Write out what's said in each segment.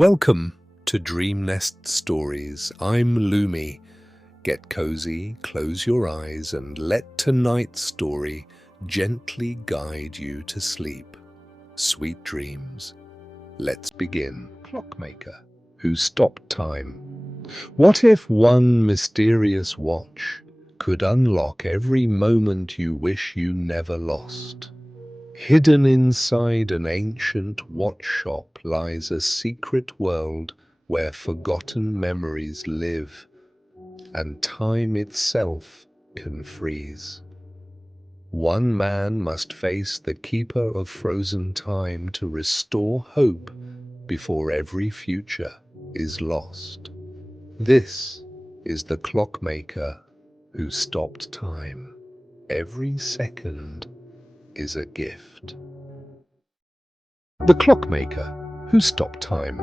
Welcome to DreamNest Stories. I'm Lumi. Get cozy, close your eyes, and let tonight's story gently guide you to sleep. Sweet dreams. Let's begin. Clockmaker, who stopped time. What if one mysterious watch could unlock every moment you wish you never lost? Hidden inside an ancient watch shop lies a secret world where forgotten memories live and time itself can freeze. One man must face the keeper of frozen time to restore hope before every future is lost. This is the Clockmaker who stopped time. Every second is a gift. The Clockmaker who stopped time.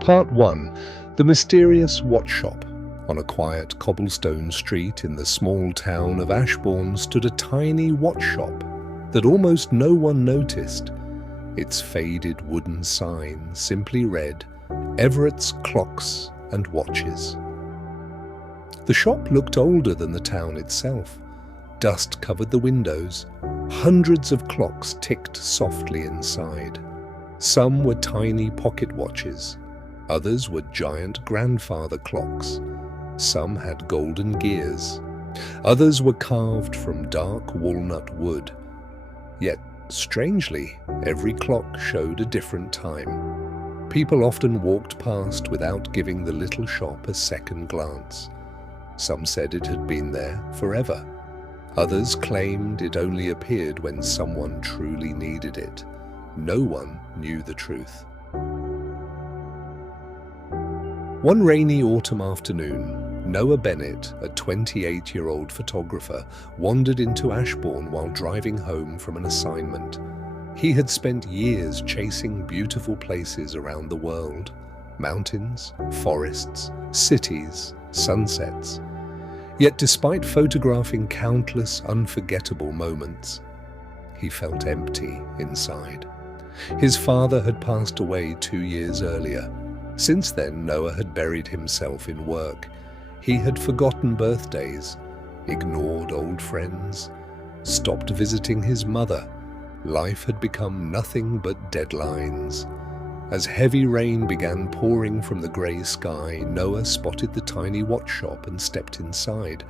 Part 1. The mysterious watch shop. On a quiet cobblestone street in the small town of Ashbourne stood a tiny watch shop that almost no one noticed. Its faded wooden sign simply read, "Everett's Clocks and Watches." The shop looked older than the town itself. Dust covered the windows. Hundreds of clocks ticked softly inside. Some were tiny pocket watches. Others were giant grandfather clocks. Some had golden gears. Others were carved from dark walnut wood. Yet, strangely, every clock showed a different time. People often walked past without giving the little shop a second glance. Some said it had been there forever. Others claimed it only appeared when someone truly needed it. No one knew the truth. One rainy autumn afternoon, Noah Bennett, a 28-year-old photographer, wandered into Ashbourne while driving home from an assignment. He had spent years chasing beautiful places around the world: mountains, forests, cities, sunsets. Yet despite photographing countless unforgettable moments, he felt empty inside. His father had passed away 2 years earlier. Since then, Noah had buried himself in work. He had forgotten birthdays, ignored old friends, stopped visiting his mother. Life had become nothing but deadlines. As heavy rain began pouring from the grey sky, Noah spotted the tiny watch shop and stepped inside.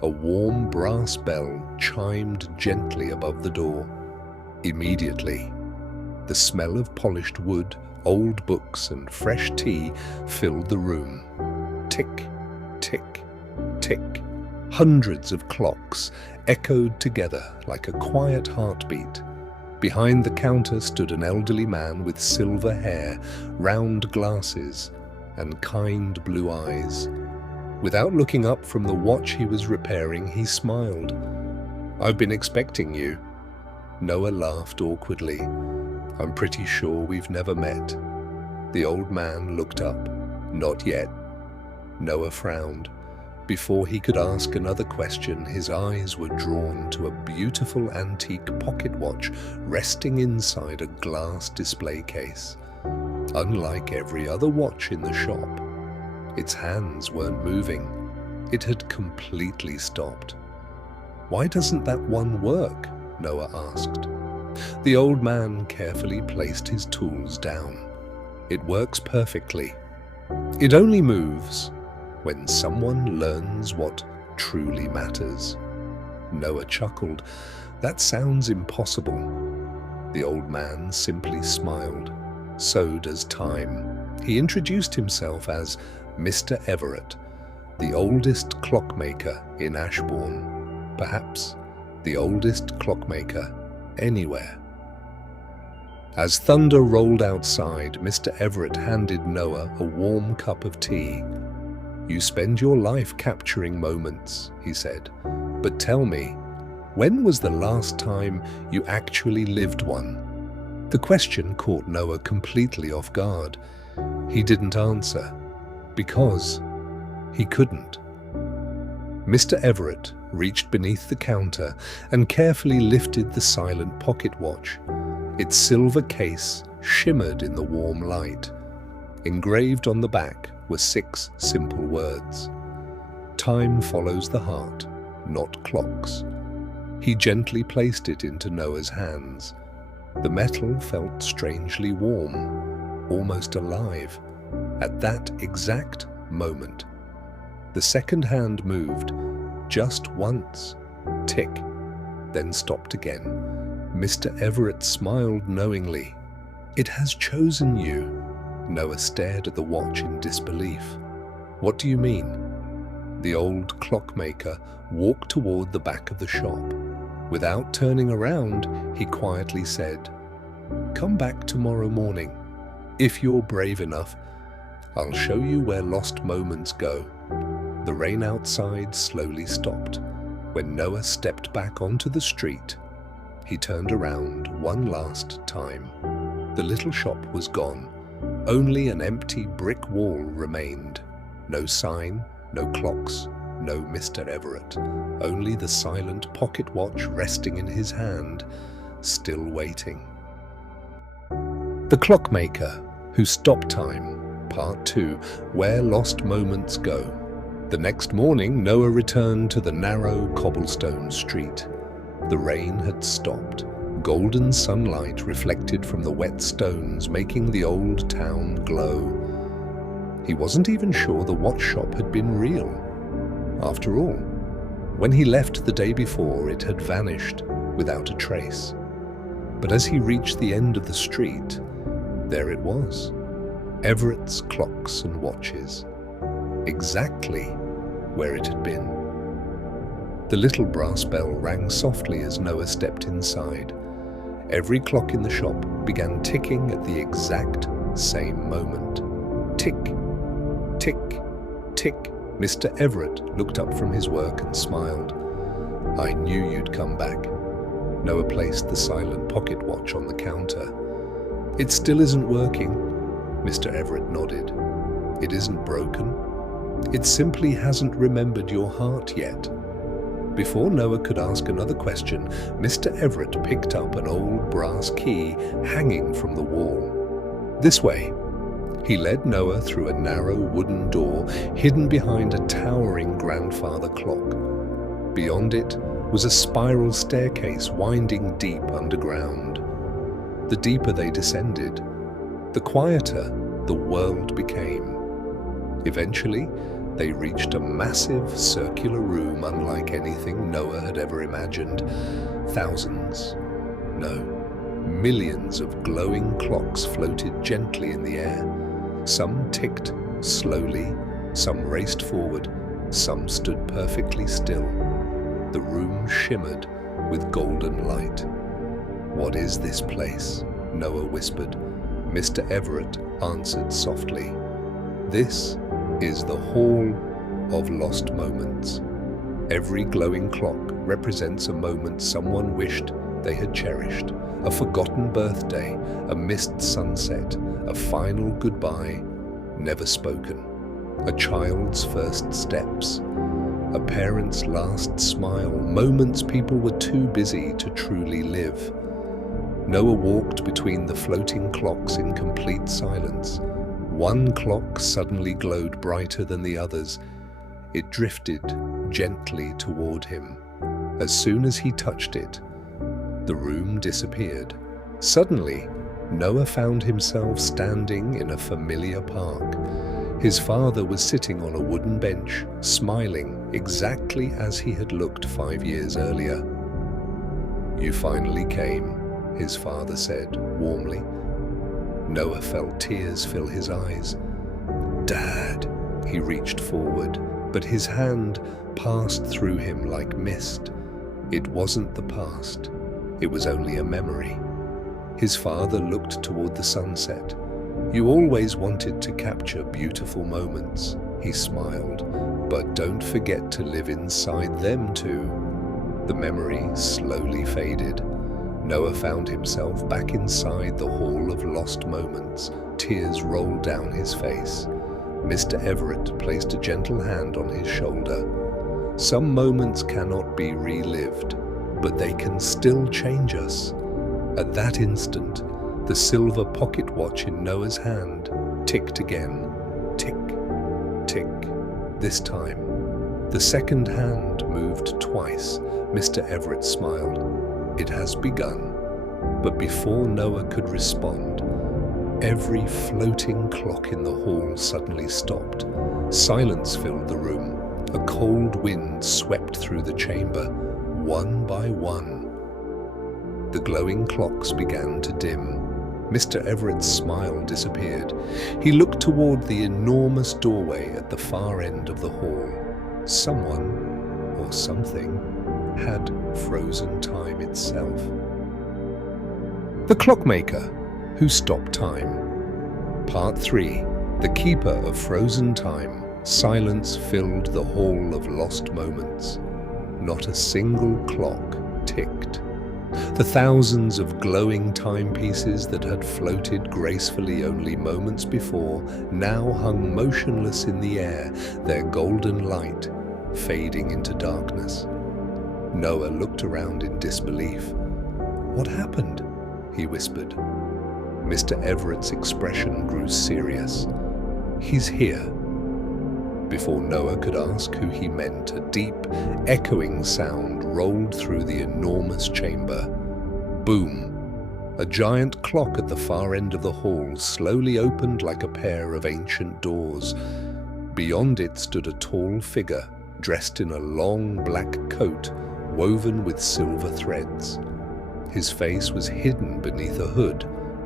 A warm brass bell chimed gently above the door. Immediately, the smell of polished wood, old books, and fresh tea filled the room. Tick, tick, tick. Hundreds of clocks echoed together like a quiet heartbeat. Behind the counter stood an elderly man with silver hair, round glasses, and kind blue eyes. Without looking up from the watch he was repairing, he smiled. "I've been expecting you." Noah laughed awkwardly. "I'm pretty sure we've never met." The old man looked up. "Not yet." Noah frowned. Before he could ask another question, his eyes were drawn to a beautiful antique pocket watch resting inside a glass display case. Unlike every other watch in the shop, its hands weren't moving. It had completely stopped. "Why doesn't that one work?" Noah asked. The old man carefully placed his tools down. "It works perfectly. It only moves when someone learns what truly matters." Noah chuckled. "That sounds impossible." The old man simply smiled. "So does time." He introduced himself as Mr. Everett, the oldest clockmaker in Ashbourne. Perhaps the oldest clockmaker anywhere. As thunder rolled outside, Mr. Everett handed Noah a warm cup of tea. "You spend your life capturing moments," he said. "But tell me, when was the last time you actually lived one?" The question caught Noah completely off guard. He didn't answer, because he couldn't. Mr. Everett reached beneath the counter and carefully lifted the silent pocket watch. Its silver case shimmered in the warm light. Engraved on the back were 6 simple words. Time follows the heart, not clocks. He gently placed it into Noah's hands. The metal felt strangely warm, almost alive. At that exact moment, the second hand moved just once, tick, then stopped again. Mr. Everett smiled knowingly. "It has chosen you." Noah stared at the watch in disbelief. "What do you mean?" The old clockmaker walked toward the back of the shop. Without turning around, he quietly said, "Come back tomorrow morning. If you're brave enough, I'll show you where lost moments go." The rain outside slowly stopped. When Noah stepped back onto the street, he turned around one last time. The little shop was gone. Only an empty brick wall remained. No sign, no clocks, no Mr. Everett. Only the silent pocket watch resting in his hand, still waiting. The Clockmaker Who Stopped Time, Part 2, Where Lost Moments Go. The next morning, Noah returned to the narrow cobblestone street. The rain had stopped. Golden sunlight reflected from the wet stones, making the old town glow. He wasn't even sure the watch shop had been real. After all, when he left the day before, it had vanished without a trace. But as he reached the end of the street, there it was. Everett's clocks and watches. Exactly where it had been. The little brass bell rang softly as Noah stepped inside. Every clock in the shop began ticking at the exact same moment. Tick, tick, tick. Mr. Everett looked up from his work and smiled. "I knew you'd come back." Noah placed the silent pocket watch on the counter. "It still isn't working." Mr. Everett nodded. "It isn't broken. It simply hasn't remembered your heart yet." Before Noah could ask another question, Mr. Everett picked up an old brass key hanging from the wall. "This way." He led Noah through a narrow wooden door hidden behind a towering grandfather clock. Beyond it was a spiral staircase winding deep underground. The deeper they descended, the quieter the world became. Eventually, they reached a massive circular room unlike anything Noah had ever imagined. Thousands, no, millions of glowing clocks floated gently in the air. Some ticked slowly, some raced forward, some stood perfectly still. The room shimmered with golden light. "What is this place?" Noah whispered. Mr. Everett answered softly. "This is the Hall of Lost Moments. Every glowing clock represents a moment someone wished they had cherished. A forgotten birthday, a missed sunset, a final goodbye, never spoken. A child's first steps, a parent's last smile, moments people were too busy to truly live." Noah walked between the floating clocks in complete silence. One clock suddenly glowed brighter than the others. It drifted gently toward him. As soon as he touched it, the room disappeared. Suddenly, Noah found himself standing in a familiar park. His father was sitting on a wooden bench, smiling exactly as he had looked 5 years earlier. "You finally came," his father said warmly. Noah felt tears fill his eyes. "Dad!" He reached forward, but his hand passed through him like mist. It wasn't the past. It was only a memory. His father looked toward the sunset. "You always wanted to capture beautiful moments," he smiled, "but don't forget to live inside them too." The memory slowly faded. Noah found himself back inside the Hall of Lost Moments. Tears rolled down his face. Mr. Everett placed a gentle hand on his shoulder. "Some moments cannot be relived, but they can still change us." At that instant, the silver pocket watch in Noah's hand ticked again. Tick, tick. This time, the second hand moved twice. Mr. Everett smiled. It has begun. But before Noah could respond, every floating clock in the hall suddenly stopped. Silence filled the room. A cold wind swept through the chamber, one by one. The glowing clocks began to dim. Mr. Everett's smile disappeared. He looked toward the enormous doorway at the far end of the hall. Someone, or something, had frozen time itself. The Clockmaker, who stopped time. Part 3. The Keeper of Frozen Time. Silence filled the Hall of Lost Moments. Not a single clock ticked. The thousands of glowing timepieces that had floated gracefully only moments before now hung motionless in the air, their golden light fading into darkness. Noah looked around in disbelief. "What happened?" he whispered. Mr. Everett's expression grew serious. "He's here." Before Noah could ask who he meant, a deep, echoing sound rolled through the enormous chamber. Boom! A giant clock at the far end of the hall slowly opened like a pair of ancient doors. Beyond it stood a tall figure, dressed in a long black coat woven with silver threads. His face was hidden beneath a hood,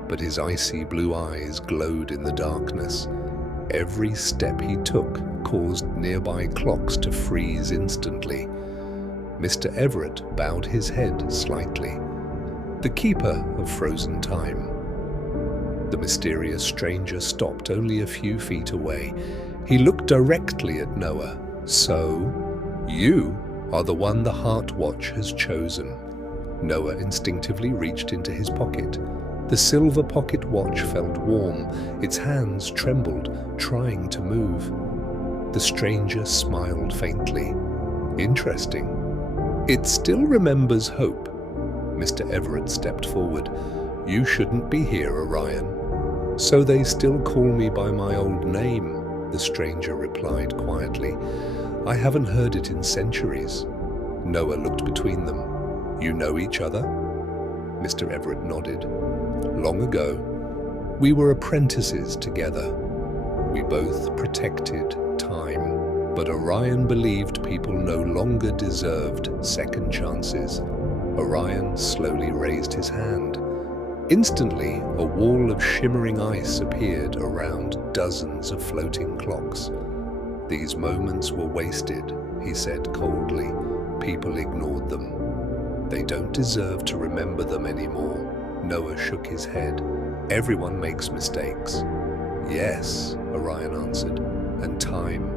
but his icy blue eyes glowed in the darkness. Every step he took caused nearby clocks to freeze instantly. Mr. Everett bowed his head slightly. The Keeper of Frozen Time. The mysterious stranger stopped only a few feet away. He looked directly at Noah. "So, you are the one the Heart Watch has chosen." Noah instinctively reached into his pocket. The silver pocket watch felt warm. Its hands trembled, trying to move. The stranger smiled faintly. "Interesting. It still remembers hope." Mr. Everett stepped forward. "You shouldn't be here, Orion." "So they still call me by my old name," the stranger replied quietly. "I haven't heard it in centuries." Noah looked between them. "You know each other?" Mr. Everett nodded. "Long ago, we were apprentices together. We both protected time, but Orion believed people no longer deserved second chances." Orion slowly raised his hand. Instantly, a wall of shimmering ice appeared around dozens of floating clocks. "These moments were wasted," he said coldly. "People ignored them. They don't deserve to remember them anymore." Noah shook his head. "Everyone makes mistakes." "Yes," Orion answered, "and time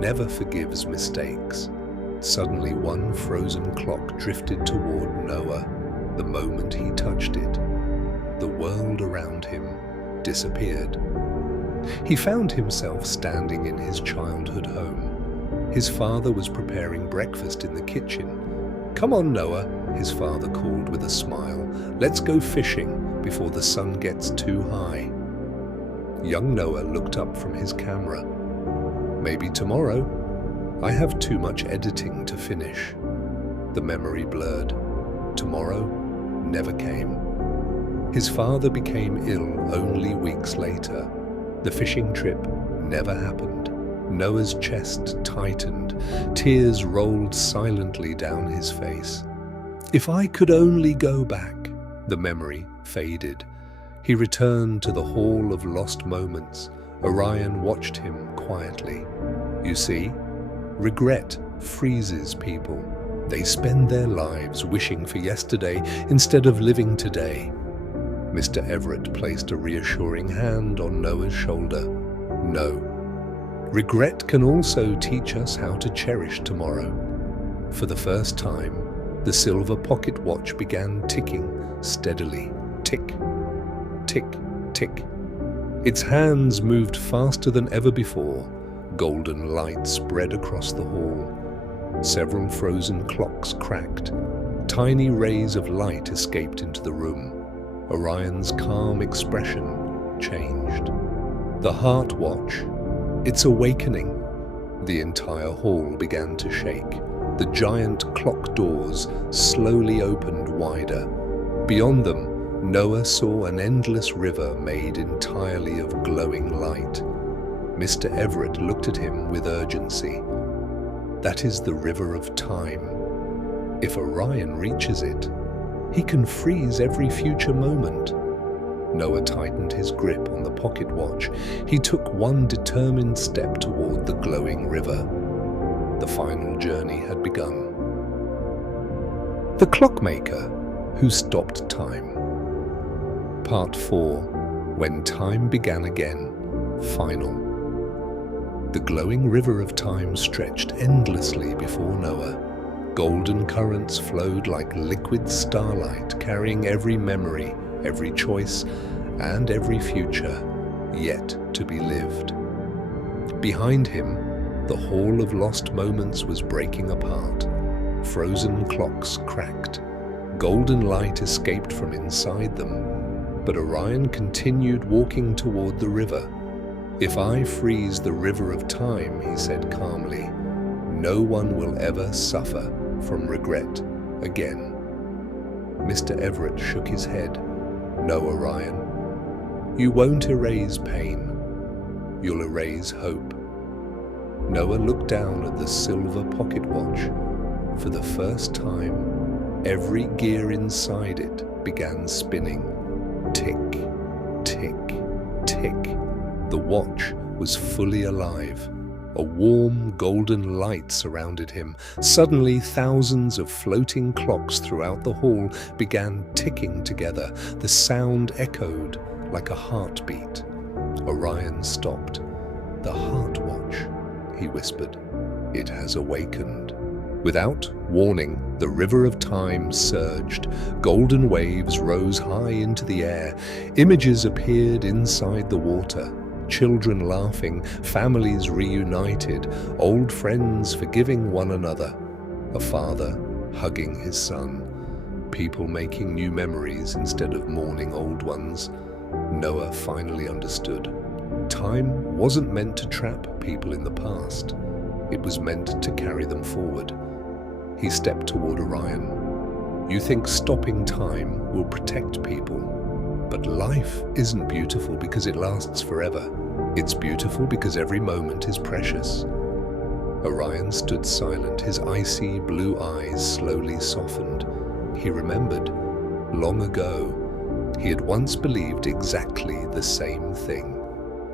never forgives mistakes." Suddenly, one frozen clock drifted toward Noah. The moment he touched it, the world around him disappeared. He found himself standing in his childhood home. His father was preparing breakfast in the kitchen. "Come on, Noah," his father called with a smile. "Let's go fishing before the sun gets too high." Young Noah looked up from his camera. "Maybe tomorrow. I have too much editing to finish." The memory blurred. Tomorrow never came. His father became ill only weeks later. The fishing trip never happened. Noah's chest tightened. Tears rolled silently down his face. "If I could only go back." The memory faded. He returned to the Hall of Lost Moments. Orion watched him quietly. "You see, regret freezes people. They spend their lives wishing for yesterday instead of living today." Mr. Everett placed a reassuring hand on Noah's shoulder. "No. Regret can also teach us how to cherish tomorrow." For the first time, the silver pocket watch began ticking steadily. Tick, tick, tick. Its hands moved faster than ever before. Golden light spread across the hall. Several frozen clocks cracked. Tiny rays of light escaped into the room. Orion's calm expression changed. The Heart Watch. It's awakening. The entire hall began to shake. The giant clock doors slowly opened wider. Beyond them, Noah saw an endless river made entirely of glowing light. Mr. Everett looked at him with urgency. That is the river of time. If Orion reaches it, he can freeze every future moment. Noah tightened his grip on the pocket watch. He took one determined step toward the glowing river. The final journey had begun. The Clockmaker Who Stopped Time. Part 4. When Time Began Again. Final. The glowing river of time stretched endlessly before Noah. Golden currents flowed like liquid starlight, carrying every memory, every choice, and every future yet to be lived. Behind him, the Hall of Lost Moments was breaking apart. Frozen clocks cracked. Golden light escaped from inside them. But Orion continued walking toward the river. If I freeze the river of time, he said calmly, no one will ever suffer from regret again. Mr. Everett shook his head. No, Orion. You won't erase pain. You'll erase hope. Noah looked down at the silver pocket watch. For the first time, every gear inside it began spinning. Tick, tick, tick. The watch was fully alive. A warm, golden light surrounded him. Suddenly, thousands of floating clocks throughout the hall began ticking together. The sound echoed like a heartbeat. Orion stopped. The Heart Watch, he whispered. It has awakened. Without warning, the river of time surged. Golden waves rose high into the air. Images appeared inside the water. Children laughing, families reunited, old friends forgiving one another, a father hugging his son, people making new memories instead of mourning old ones. Noah finally understood. Time wasn't meant to trap people in the past. It was meant to carry them forward. He stepped toward Orion. You think stopping time will protect people? But life isn't beautiful because it lasts forever. It's beautiful because every moment is precious. Orion stood silent, his icy blue eyes slowly softened. He remembered, long ago, he had once believed exactly the same thing.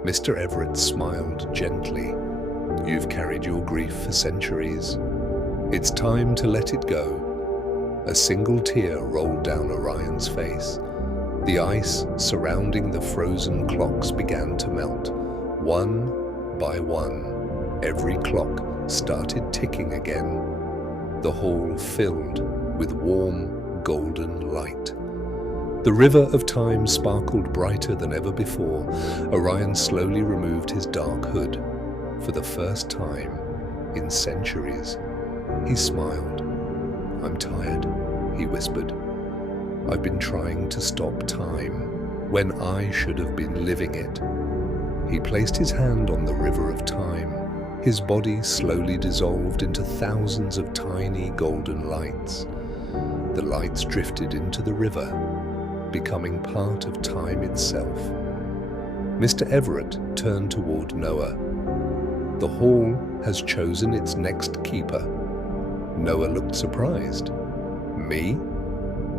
Mr. Everett smiled gently. You've carried your grief for centuries. It's time to let it go. A single tear rolled down Orion's face. The ice surrounding the frozen clocks began to melt. One by one, every clock started ticking again. The hall filled with warm, golden light. The river of time sparkled brighter than ever before. Orion slowly removed his dark hood. For the first time in centuries, he smiled. I'm tired, he whispered. I've been trying to stop time when I should have been living it. He placed his hand on the river of time. His body slowly dissolved into thousands of tiny golden lights. The lights drifted into the river, becoming part of time itself. Mr. Everett turned toward Noah. The hall has chosen its next keeper. Noah looked surprised. Me?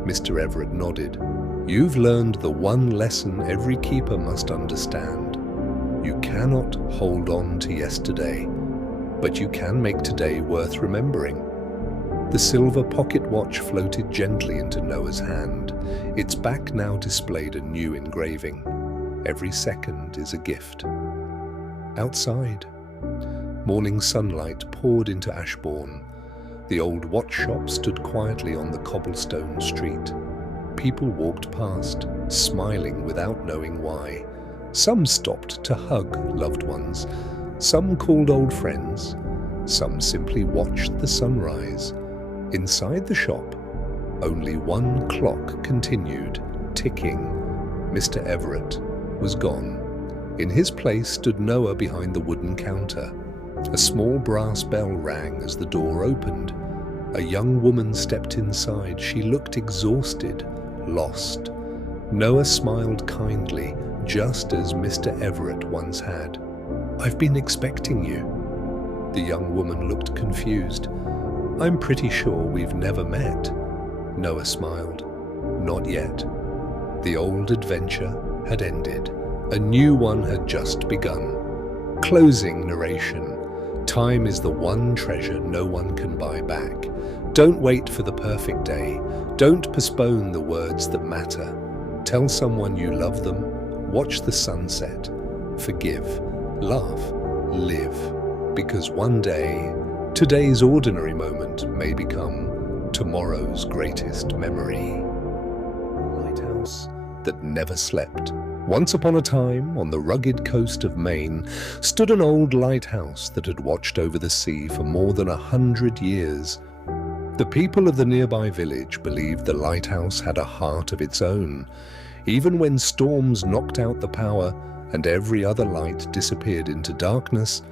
Mr. Everett nodded. You've learned the one lesson every keeper must understand. You cannot hold on to yesterday, but you can make today worth remembering. The silver pocket watch floated gently into Noah's hand. Its back now displayed a new engraving. Every second is a gift. Outside, morning sunlight poured into Ashbourne. The old watch shop stood quietly on the cobblestone street. People walked past, smiling without knowing why. Some stopped to hug loved ones. Some called old friends. Some simply watched the sunrise. Inside the shop, only one clock continued ticking. Mr. Everett was gone. In his place stood Noah behind the wooden counter. A small brass bell rang as the door opened. A young woman stepped inside. She looked exhausted, lost. Noah smiled kindly, just as Mr. Everett once had. "I've been expecting you." The young woman looked confused. "I'm pretty sure we've never met." Noah smiled. "Not yet." The old adventure had ended. A new one had just begun. Closing narration. Time is the one treasure no one can buy back. Don't wait for the perfect day. Don't postpone the words that matter. Tell someone you love them. Watch the sunset. Forgive. Laugh. Live. Because one day, today's ordinary moment may become tomorrow's greatest memory. Lighthouse that never slept. Once upon a time, on the rugged coast of Maine, stood an old lighthouse that had watched over the sea for more than 100 years. The people of the nearby village believed the lighthouse had a heart of its own. Even when storms knocked out the power and every other light disappeared into darkness,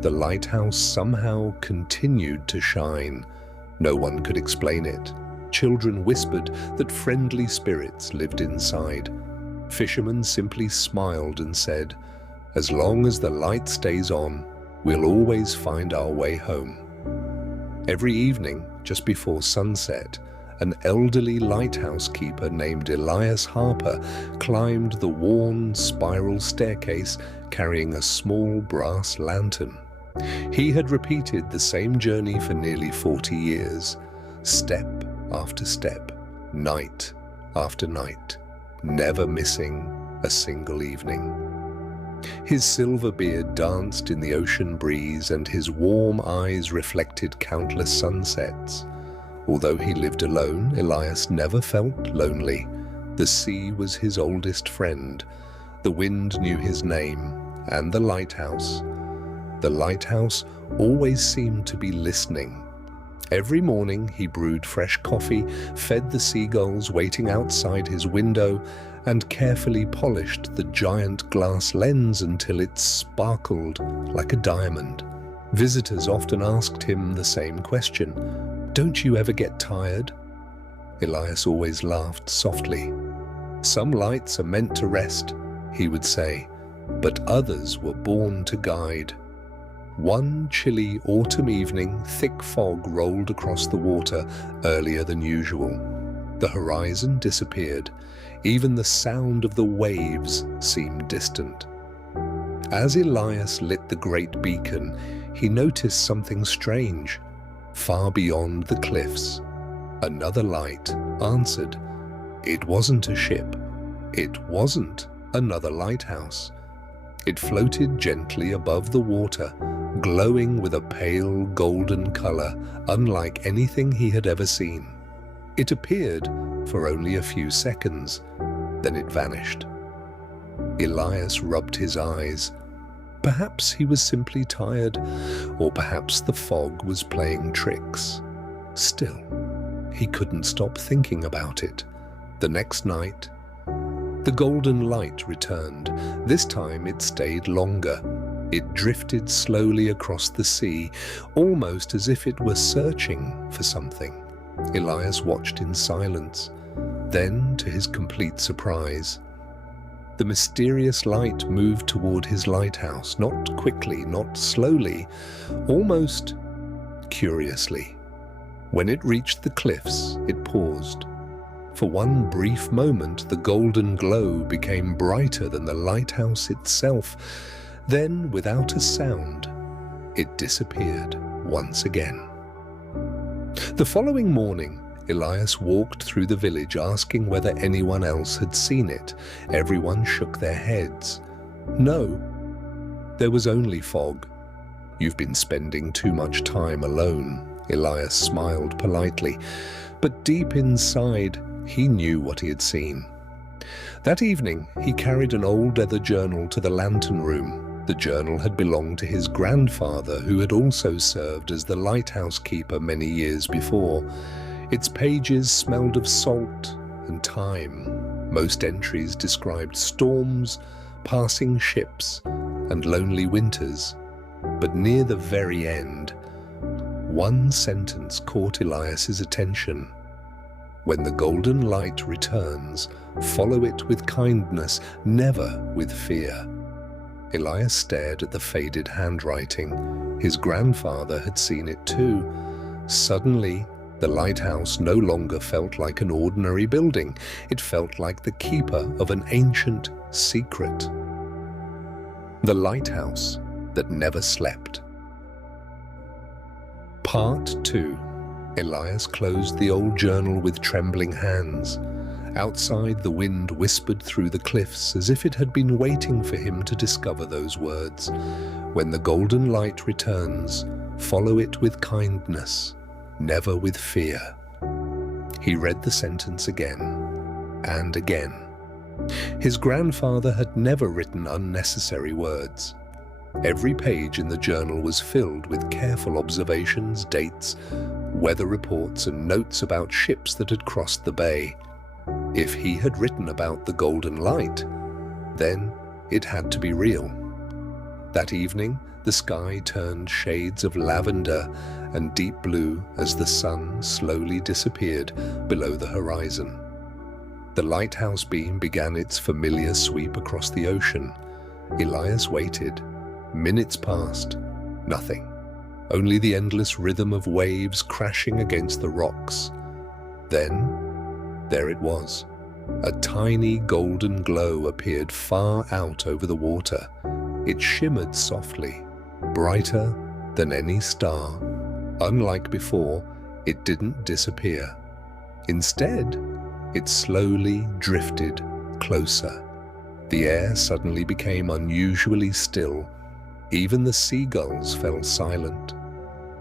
the lighthouse somehow continued to shine. No one could explain it. Children whispered that friendly spirits lived inside. Fishermen simply smiled and said, "As long as the light stays on, we'll always find our way home." Every evening, just before sunset, an elderly lighthouse keeper named Elias Harper climbed the worn spiral staircase carrying a small brass lantern. He had repeated the same journey for nearly 40 years, step after step, night after night, never missing a single evening. His silver beard danced in the ocean breeze and his warm eyes reflected countless sunsets. Although he lived alone, Elias never felt lonely. The sea was his oldest friend. The wind knew his name, and the lighthouse. The lighthouse always seemed to be listening. Every morning he brewed fresh coffee, fed the seagulls waiting outside his window, and carefully polished the giant glass lens until it sparkled like a diamond. Visitors often asked him the same question, "Don't you ever get tired?" Elias always laughed softly. "Some lights are meant to rest," he would say, "but others were born to guide." One chilly autumn evening, thick fog rolled across the water earlier than usual. The horizon disappeared. Even the sound of the waves seemed distant. As Elias lit the great beacon, he noticed something strange. Far beyond the cliffs, another light answered. It wasn't a ship. It wasn't another lighthouse. It floated gently above the water, glowing with a pale golden color, unlike anything he had ever seen. It appeared for only a few seconds, then it vanished. Elias rubbed his eyes. Perhaps he was simply tired, or perhaps the fog was playing tricks. Still, he couldn't stop thinking about it. The next night, the golden light returned. This time it stayed longer. It drifted slowly across the sea, almost as if it were searching for something. Elias watched in silence. Then, to his complete surprise, the mysterious light moved toward his lighthouse, not quickly, not slowly, almost curiously. When it reached the cliffs, it paused. For one brief moment, the golden glow became brighter than the lighthouse itself. Then, without a sound, it disappeared once again. The following morning, Elias walked through the village asking whether anyone else had seen it. Everyone shook their heads. No, there was only fog. "You've been spending too much time alone," Elias smiled politely, but deep inside, he knew what he had seen. That evening, he carried an old leather journal to the lantern room. The journal had belonged to his grandfather, who had also served as the lighthouse keeper many years before. Its pages smelled of salt and time. Most entries described storms, passing ships and lonely winters. But near the very end, one sentence caught Elias's attention. When the golden light returns, follow it with kindness, never with fear. Elias stared at the faded handwriting. His grandfather had seen it too. Suddenly, the lighthouse no longer felt like an ordinary building. It felt like the keeper of an ancient secret. The lighthouse that never slept. Part 2. Elias closed the old journal with trembling hands. Outside, the wind whispered through the cliffs as if it had been waiting for him to discover those words. When the golden light returns, follow it with kindness, never with fear. He read the sentence again and again. His grandfather had never written unnecessary words. Every page in the journal was filled with careful observations, dates, weather reports, and notes about ships that had crossed the bay. If he had written about the golden light, then it had to be real. That evening, the sky turned shades of lavender and deep blue as the sun slowly disappeared below the horizon. The lighthouse beam began its familiar sweep across the ocean. Elias waited. Minutes passed. Nothing. Only the endless rhythm of waves crashing against the rocks. Then, there it was. A tiny golden glow appeared far out over the water. It shimmered softly, brighter than any star. Unlike before, it didn't disappear. Instead, it slowly drifted closer. The air suddenly became unusually still. Even the seagulls fell silent.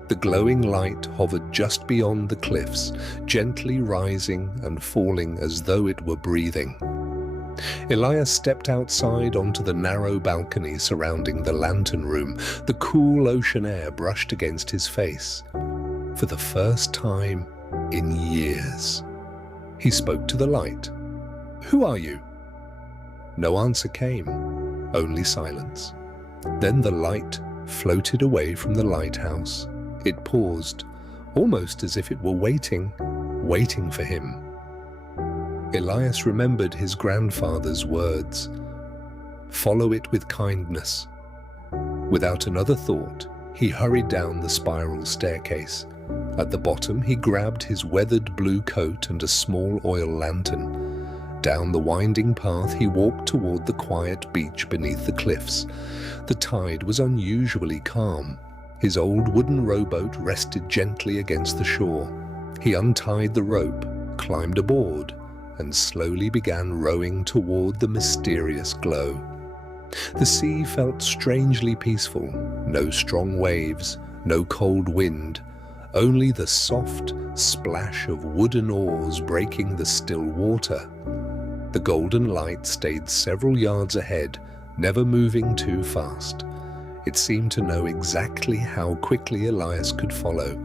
The glowing light hovered just beyond the cliffs, gently rising and falling as though it were breathing. Elias stepped outside onto the narrow balcony surrounding the lantern room. The cool ocean air brushed against his face. For the first time in years, he spoke to the light. "Who are you?" No answer came, only silence. Then the light floated away from the lighthouse. It paused, almost as if it were waiting for him. Elias remembered his grandfather's words. Follow it with kindness. Without another thought, he hurried down the spiral staircase. At the bottom, he grabbed his weathered blue coat and a small oil lantern. Down the winding path, he walked toward the quiet beach beneath the cliffs. The tide was unusually calm. His old wooden rowboat rested gently against the shore. He untied the rope, climbed aboard, and slowly began rowing toward the mysterious glow. The sea felt strangely peaceful. No strong waves, no cold wind, only the soft splash of wooden oars breaking the still water. The golden light stayed several yards ahead, never moving too fast. It seemed to know exactly how quickly Elias could follow.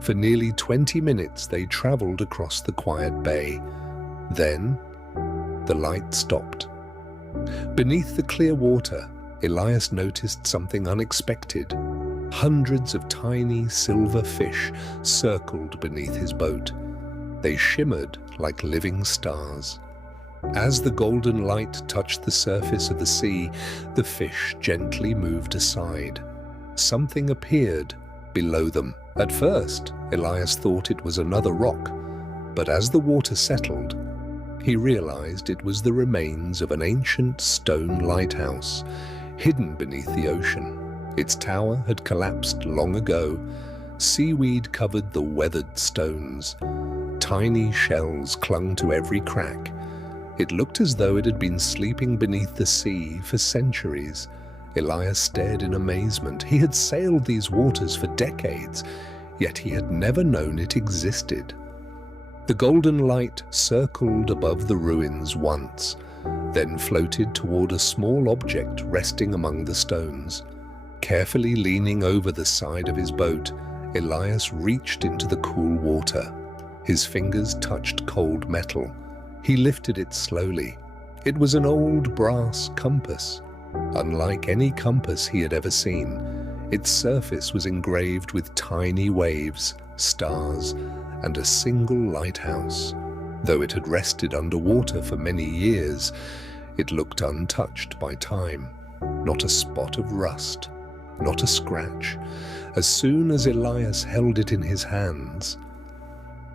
For nearly 20 minutes they traveled across the quiet bay. Then, the light stopped. Beneath the clear water, Elias noticed something unexpected. Hundreds of tiny silver fish circled beneath his boat. They shimmered like living stars. As the golden light touched the surface of the sea, the fish gently moved aside. Something appeared below them. At first, Elias thought it was another rock, but as the water settled, he realized it was the remains of an ancient stone lighthouse, hidden beneath the ocean. Its tower had collapsed long ago. Seaweed covered the weathered stones. Tiny shells clung to every crack. It looked as though it had been sleeping beneath the sea for centuries. Elias stared in amazement. He had sailed these waters for decades, yet he had never known it existed. The golden light circled above the ruins once, then floated toward a small object resting among the stones. Carefully leaning over the side of his boat, Elias reached into the cool water. His fingers touched cold metal. He lifted it slowly. It was an old brass compass. Unlike any compass he had ever seen, its surface was engraved with tiny waves, stars, and a single lighthouse. Though it had rested underwater for many years, it looked untouched by time. Not a spot of rust, not a scratch. As soon as Elias held it in his hands,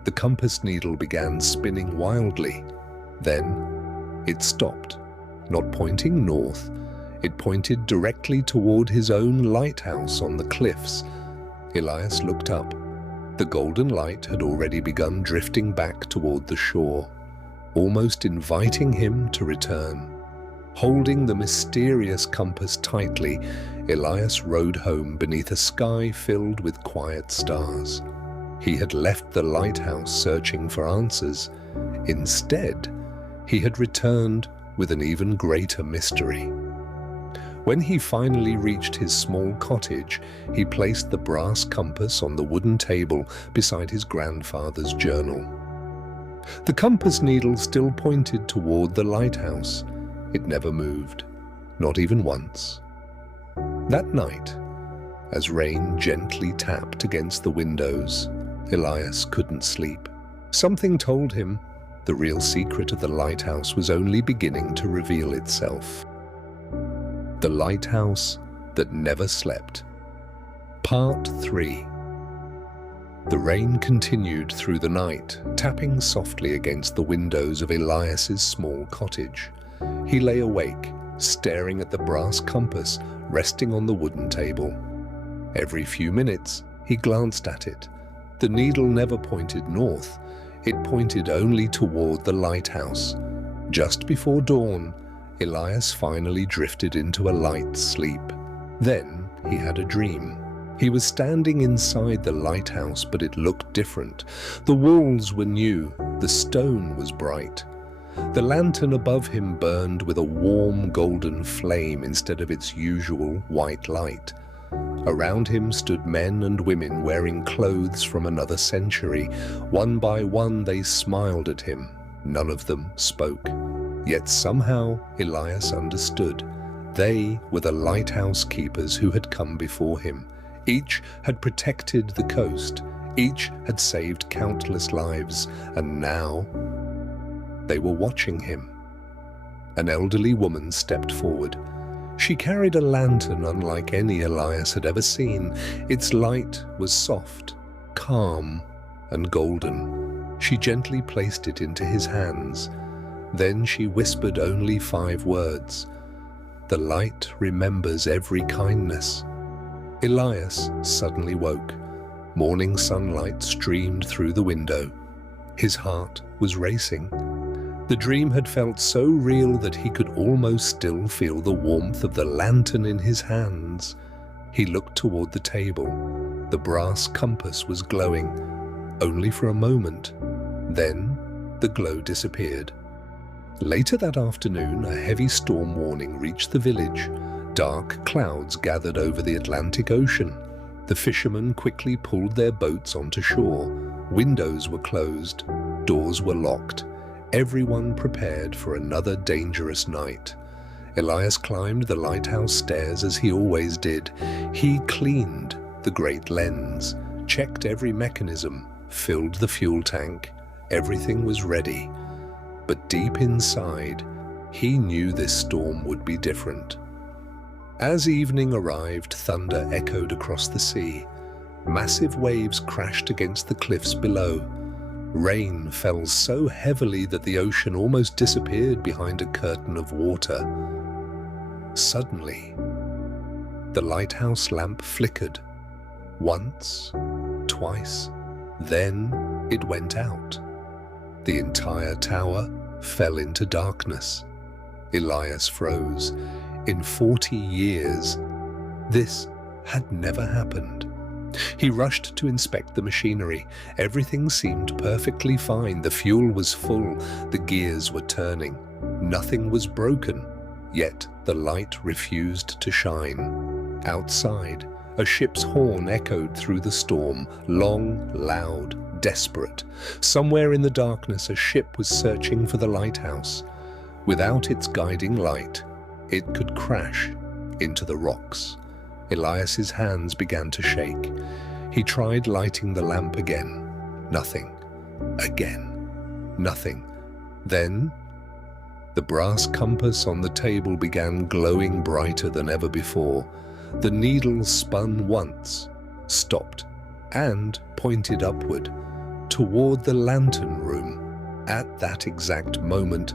the compass needle began spinning wildly. Then it stopped, not pointing north. It pointed directly toward his own lighthouse on the cliffs. Elias looked up. The golden light had already begun drifting back toward the shore, almost inviting him to return. Holding the mysterious compass tightly, Elias rode home beneath a sky filled with quiet stars. He had left the lighthouse searching for answers. Instead, he had returned with an even greater mystery. When he finally reached his small cottage, he placed the brass compass on the wooden table beside his grandfather's journal. The compass needle still pointed toward the lighthouse. It never moved, not even once. That night, as rain gently tapped against the windows, Elias couldn't sleep. Something told him the real secret of the lighthouse was only beginning to reveal itself. The lighthouse that never slept. Part 3. The rain continued through the night, tapping softly against the windows of Elias's small cottage. He lay awake, staring at the brass compass resting on the wooden table. Every few minutes, he glanced at it. The needle never pointed north. It pointed only toward the lighthouse. Just before dawn, Elias finally drifted into a light sleep. Then he had a dream. He was standing inside the lighthouse, but it looked different. The walls were new. The stone was bright. The lantern above him burned with a warm golden flame instead of its usual white light. Around him stood men and women wearing clothes from another century. One by one they smiled at him. None of them spoke. Yet somehow Elias understood. They were the lighthouse keepers who had come before him. Each had protected the coast. Each had saved countless lives. And now they were watching him. An elderly woman stepped forward. She carried a lantern unlike any Elias had ever seen. Its light was soft, calm, and golden. She gently placed it into his hands. Then she whispered only 5 words. "The light remembers every kindness." Elias suddenly woke. Morning sunlight streamed through the window. His heart was racing. The dream had felt so real that he could almost still feel the warmth of the lantern in his hands. He looked toward the table. The brass compass was glowing, only for a moment. Then the glow disappeared. Later that afternoon, a heavy storm warning reached the village. Dark clouds gathered over the Atlantic Ocean. The fishermen quickly pulled their boats onto shore. Windows were closed. Doors were locked. Everyone prepared for another dangerous night. Elias climbed the lighthouse stairs as he always did. He cleaned the great lens, checked every mechanism, filled the fuel tank. Everything was ready. But deep inside, he knew this storm would be different. As evening arrived, thunder echoed across the sea. Massive waves crashed against the cliffs below. Rain fell so heavily that the ocean almost disappeared behind a curtain of water. Suddenly, the lighthouse lamp flickered. Once, twice, then it went out. The entire tower fell into darkness. Elias froze. In 40 years, this had never happened. He rushed to inspect the machinery. Everything seemed perfectly fine. The fuel was full. The gears were turning. Nothing was broken. Yet the light refused to shine. Outside, a ship's horn echoed through the storm, long, loud, desperate. Somewhere in the darkness, a ship was searching for the lighthouse. Without its guiding light, it could crash into the rocks. Elias's hands began to shake. He tried lighting the lamp again. Nothing. Again. Nothing. Then, the brass compass on the table began glowing brighter than ever before. The needle spun once, stopped, and pointed upward, toward the lantern room. At that exact moment,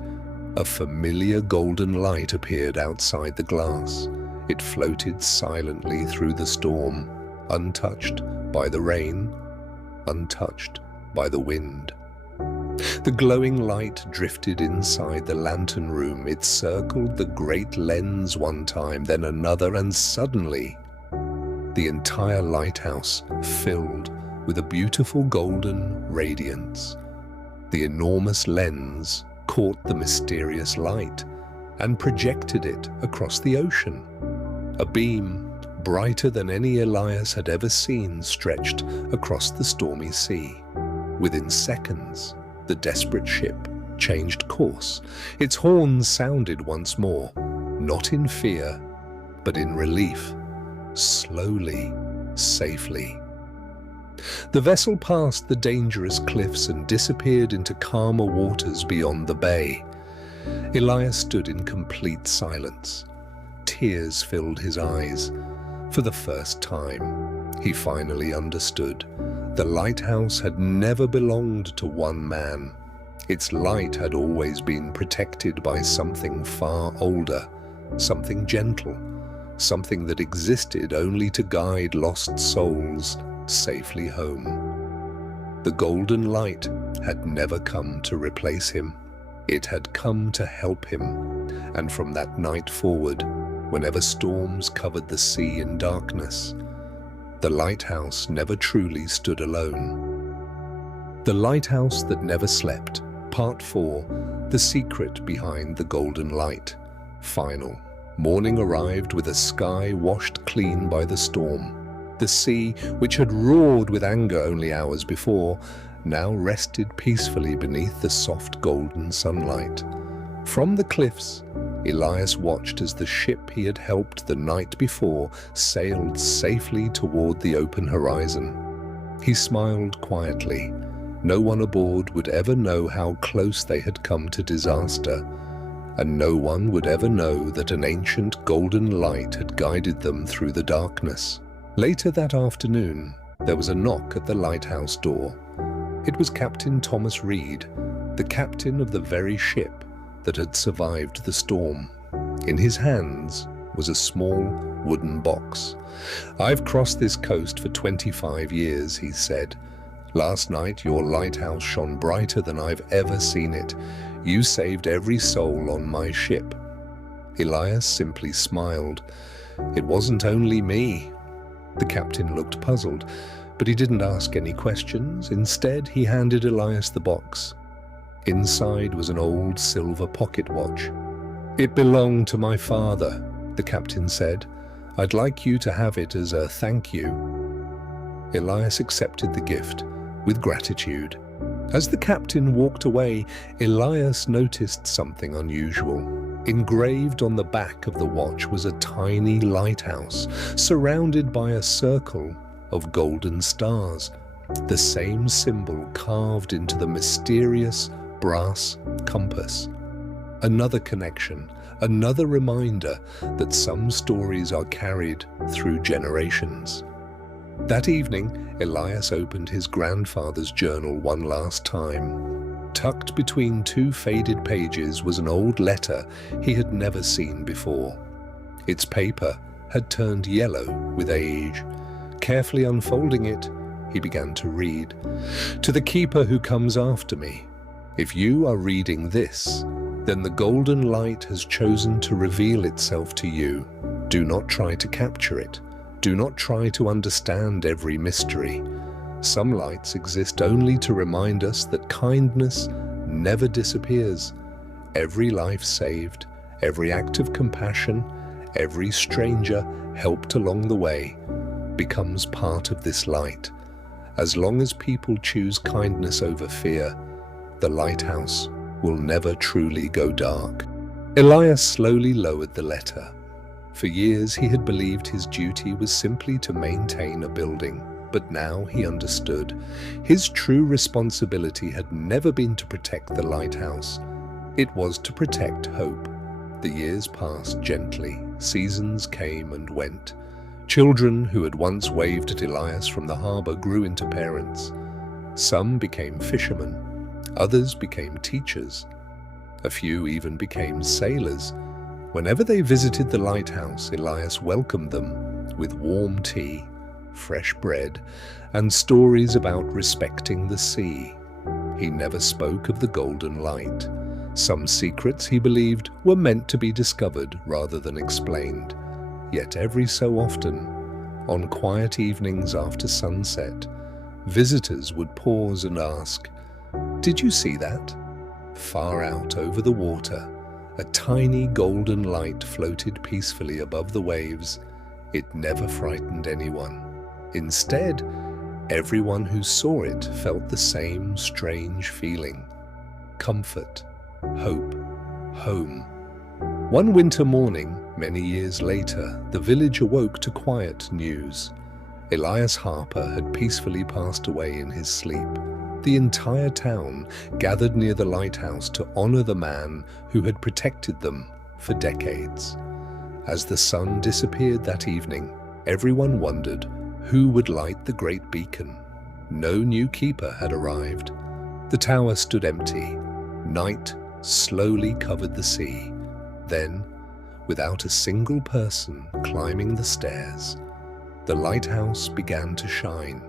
a familiar golden light appeared outside the glass. It floated silently through the storm, untouched by the rain, untouched by the wind. The glowing light drifted inside the lantern room. It circled the great lens one time, then another, and suddenly, the entire lighthouse filled with a beautiful golden radiance. The enormous lens caught the mysterious light and projected it across the ocean. A beam, brighter than any Elias had ever seen, stretched across the stormy sea. Within seconds, the desperate ship changed course. Its horns sounded once more, not in fear, but in relief. Slowly, safely. The vessel passed the dangerous cliffs and disappeared into calmer waters beyond the bay. Elias stood in complete silence. Tears filled his eyes. For the first time, he finally understood. The lighthouse had never belonged to one man. Its light had always been protected by something far older, something gentle, something that existed only to guide lost souls safely home. The golden light had never come to replace him. It had come to help him, and from that night forward, whenever storms covered the sea in darkness, the lighthouse never truly stood alone. The Lighthouse That Never Slept, Part 4, The Secret Behind the Golden Light. Final. Morning arrived with a sky washed clean by the storm. The sea, which had roared with anger only hours before, now rested peacefully beneath the soft golden sunlight. From the cliffs, Elias watched as the ship he had helped the night before sailed safely toward the open horizon. He smiled quietly. No one aboard would ever know how close they had come to disaster, and no one would ever know that an ancient golden light had guided them through the darkness. Later that afternoon, there was a knock at the lighthouse door. It was Captain Thomas Reed, the captain of the very ship that had survived the storm. In his hands was a small wooden box. "I've crossed this coast for 25 years, he said. "Last night your lighthouse shone brighter than I've ever seen it. You saved every soul on my ship." Elias simply smiled. "It wasn't only me." The captain looked puzzled, but he didn't ask any questions. Instead, he handed Elias the box. Inside was an old silver pocket watch. "It belonged to my father," the captain said. "I'd like you to have it as a thank you." Elias accepted the gift with gratitude. As the captain walked away, Elias noticed something unusual. Engraved on the back of the watch was a tiny lighthouse, surrounded by a circle of golden stars, the same symbol carved into the mysterious brass compass. Another connection, another reminder that some stories are carried through generations. That evening, Elias opened his grandfather's journal one last time. Tucked between two faded pages was an old letter he had never seen before. Its paper had turned yellow with age. Carefully unfolding it, he began to read. "To the keeper who comes after me, if you are reading this, then the golden light has chosen to reveal itself to you. Do not try to capture it. Do not try to understand every mystery. Some lights exist only to remind us that kindness never disappears. Every life saved, every act of compassion, every stranger helped along the way becomes part of this light. As long as people choose kindness over fear, the lighthouse will never truly go dark." Elias slowly lowered the letter. For years he had believed his duty was simply to maintain a building, but now he understood. His true responsibility had never been to protect the lighthouse. It was to protect hope. The years passed gently, seasons came and went. Children who had once waved at Elias from the harbor grew into parents. Some became fishermen, others became teachers. A few even became sailors. Whenever they visited the lighthouse, Elias welcomed them with warm tea, fresh bread, and stories about respecting the sea. He never spoke of the golden light. Some secrets, he believed, were meant to be discovered rather than explained. Yet every so often, on quiet evenings after sunset, visitors would pause and ask, "Did you see that?" Far out over the water, a tiny golden light floated peacefully above the waves. It never frightened anyone. Instead, everyone who saw it felt the same strange feeling: comfort, hope, home. One winter morning, many years later, the village awoke to quiet news. Elias Harper had peacefully passed away in his sleep. The entire town gathered near the lighthouse to honor the man who had protected them for decades. As the sun disappeared that evening, everyone wondered who would light the great beacon. No new keeper had arrived. The tower stood empty. Night slowly covered the sea. Then, without a single person climbing the stairs, the lighthouse began to shine.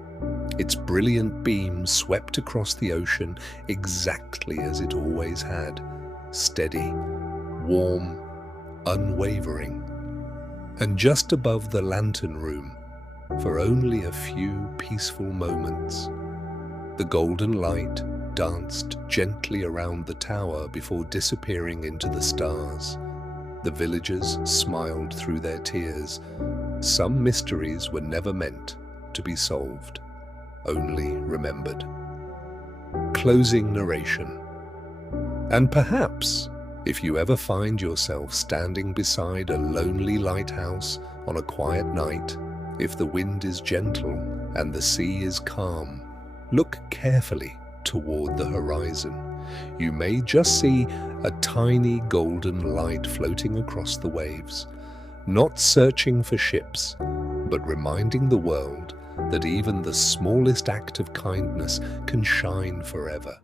Its brilliant beams swept across the ocean exactly as it always had, steady, warm, unwavering. And just above the lantern room, for only a few peaceful moments, the golden light danced gently around the tower before disappearing into the stars. The villagers smiled through their tears. Some mysteries were never meant to be solved, only remembered. Closing narration. And perhaps, if you ever find yourself standing beside a lonely lighthouse on a quiet night, if the wind is gentle and the sea is calm, look carefully toward the horizon. You may just see a tiny golden light floating across the waves, not searching for ships, but reminding the world that even the smallest act of kindness can shine forever.